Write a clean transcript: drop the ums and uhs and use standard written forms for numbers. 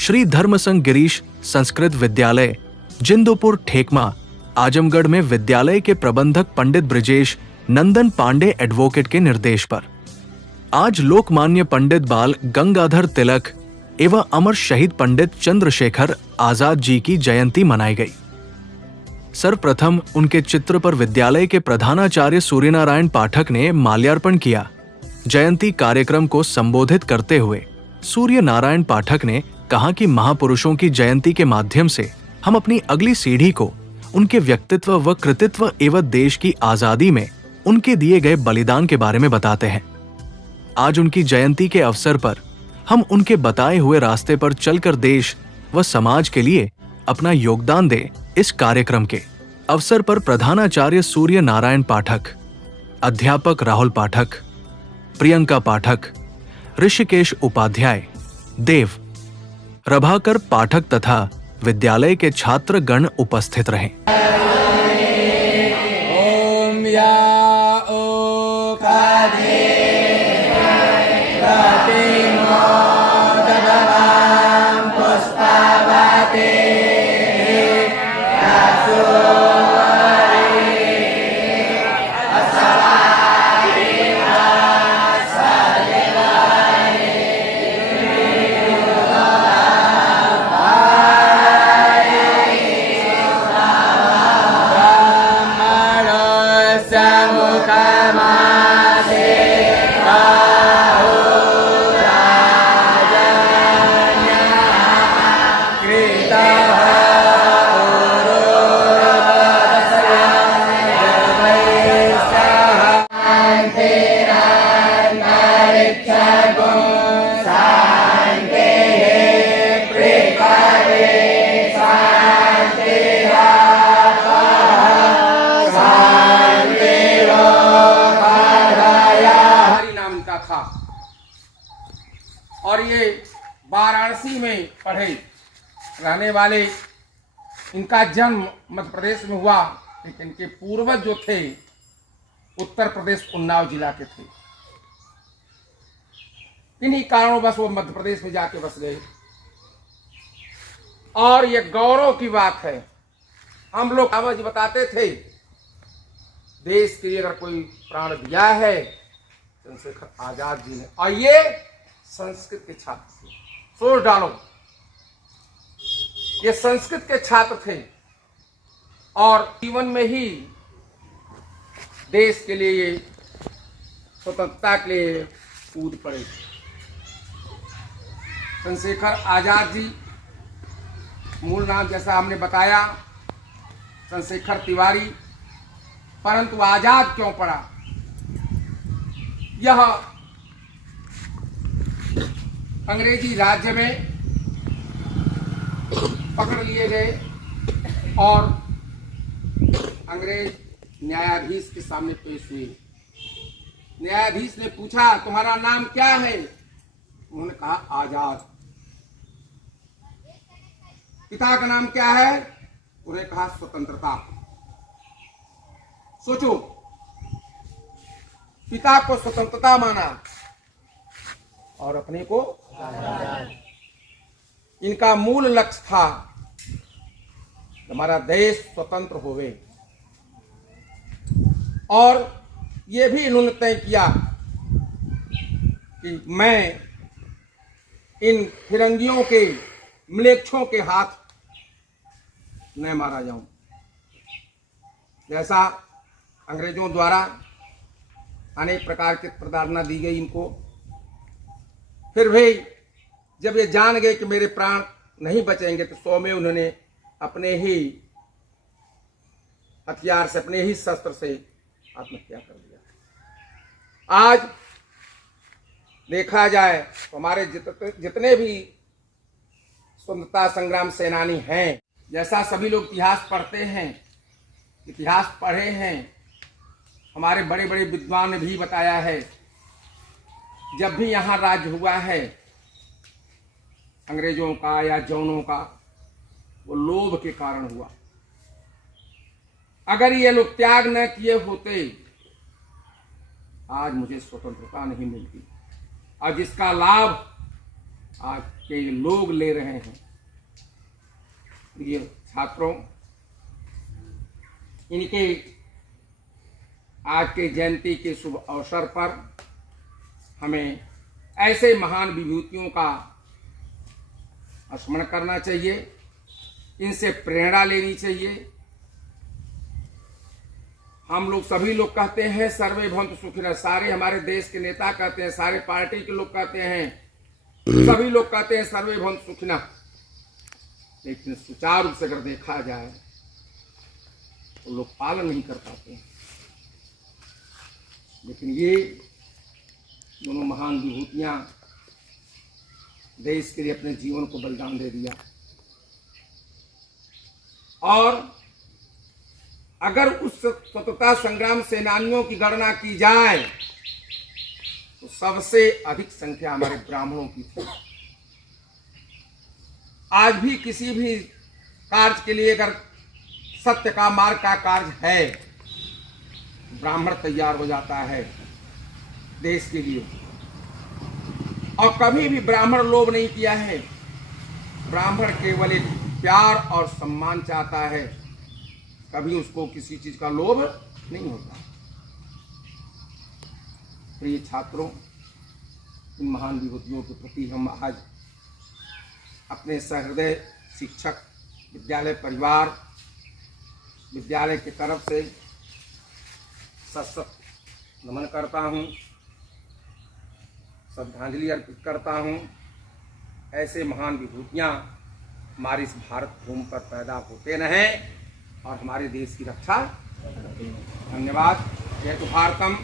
श्री धर्मसंघ गिरीश संस्कृत विद्यालय जिंदोपुर ठेकमा आजमगढ़ में विद्यालय के प्रबंधक पंडित ब्रजेश नंदन पांडे एडवोकेट के निर्देश पर आज लोकमान्य पंडित बाल गंगाधर तिलक एवं अमर शहीद पंडित चंद्रशेखर आजाद जी की जयंती मनाई गई। सर्वप्रथम उनके चित्र पर विद्यालय के प्रधानाचार्य सूर्यनारायण पाठक ने माल्यार्पण किया। जयंती कार्यक्रम को संबोधित करते हुए सूर्यनारायण पाठक ने कहा कि महापुरुषों की जयंती के माध्यम से हम अपनी अगली पीढ़ी को उनके व्यक्तित्व व कृतित्व एवं देश की आजादी में उनके दिए गए बलिदान के बारे में बताते हैं। आज उनकी जयंती के अवसर पर हम उनके बताए हुए रास्ते पर चलकर देश व समाज के लिए अपना योगदान दें। इस कार्यक्रम के अवसर पर प्रधानाचार्य सूर्य नारायण पाठक, अध्यापक राहुल पाठक, प्रियंका पाठक, ऋषिकेश उपाध्याय, देव, प्रभाकर पाठक तथा विद्यालय के छात्र गण उपस्थित रहे। ओम या और ये वाराणसी में पढ़े रहने वाले, इनका जन्म मध्य प्रदेश में हुआ, लेकिन इनके पूर्वज जो थे उत्तर प्रदेश उन्नाव जिला के थे। इन्हीं कारणों बस वो मध्य प्रदेश में जाके बस गए। और ये गौरव की बात है, हम लोग बाबा जी बताते थे देश के लिए अगर कोई प्राण दिया है चंद्रशेखर आजाद जी ने, और ये संस्कृत के छात्र थे। सोच डालो, ये संस्कृत के छात्र थे और जीवन में ही देश के लिए, स्वतंत्रता के लिए कूद पड़े। चंद्रशेखर आजाद जी, मूल नाम जैसा हमने बताया चंद्रशेखर तिवारी, परंतु आजाद क्यों पड़ा, यह अंग्रेजी राज्य में पकड़ लिए गए और अंग्रेज न्यायाधीश के सामने पेश हुए। न्यायाधीश ने पूछा तुम्हारा नाम क्या है, उन्होंने कहा आजाद। पिता का नाम क्या है, उन्होंने कहा स्वतंत्रता। सोचो, पिता को स्वतंत्रता माना और अपने को आजाद। इनका मूल लक्ष्य था हमारा देश स्वतंत्र होवे, और ये भी इन्होंने तय किया कि मैं इन फिरंगियों के, म्लेच्छों के हाथ न मारा जाऊं। जैसा अंग्रेजों द्वारा अनेक प्रकार की प्रताड़ना दी गई इनको, फिर भी जब ये जान गए कि मेरे प्राण नहीं बचेंगे तो 100 में उन्होंने अपने ही हथियार से, अपने ही शस्त्र से आत्महत्या कर लिया। आज देखा जाए तो हमारे जितने भी स्वतंत्रता संग्राम सेनानी हैं, जैसा सभी लोग इतिहास पढ़ते हैं, इतिहास पढ़े हैं, हमारे बड़े बड़े विद्वान ने भी बताया है, जब भी यहाँ राज्य हुआ है अंग्रेजों का या जौनों का, वो लोभ के कारण हुआ। अगर ये लोग त्याग न किए होते आज मुझे स्वतंत्रता नहीं मिलती। आज इसका लाभ आज के लोग ले रहे हैं। प्रिय छात्रों, इनके आज के जयंती के शुभ अवसर पर हमें ऐसे महान विभूतियों का स्मरण करना चाहिए, इनसे प्रेरणा लेनी चाहिए। हम लोग सभी लोग कहते हैं सर्वे भवन्तु सुखिनः, सारे हमारे देश के नेता कहते हैं, सारे पार्टी के लोग कहते हैं, सभी लोग कहते हैं सर्वे भवन्तु सुखिनः, लेकिन सुचारू रूप से अगर देखा जाए तो लोग पालन नहीं कर पाते हैं। लेकिन ये दोनों महान विभूतियां देश के लिए अपने जीवन को बलिदान दे दिया, और अगर उस स्वतंत्रता संग्राम सेनानियों की गणना की जाए तो सबसे अधिक संख्या हमारे ब्राह्मणों की थी। आज भी किसी भी कार्य के लिए अगर सत्य का मार्ग का कार्य है, ब्राह्मण तैयार हो जाता है देश के लिए। और कभी भी ब्राह्मण लोभ नहीं किया है, ब्राह्मण केवल एक प्यार और सम्मान चाहता है, कभी उसको किसी चीज का लोभ नहीं होता। प्रिय छात्रों, इन महान विभूतियों के प्रति हम आज अपने सहृदय शिक्षक, विद्यालय परिवार, विद्यालय की तरफ से सशक्त नमन करता हूँ, श्रद्धांजलि अर्पित करता हूँ। ऐसे महान विभूतियाँ हमारी इस भारत भूमि पर पैदा होते रहें और हमारे देश की रक्षा करते रहें। धन्यवाद। जय भारतम।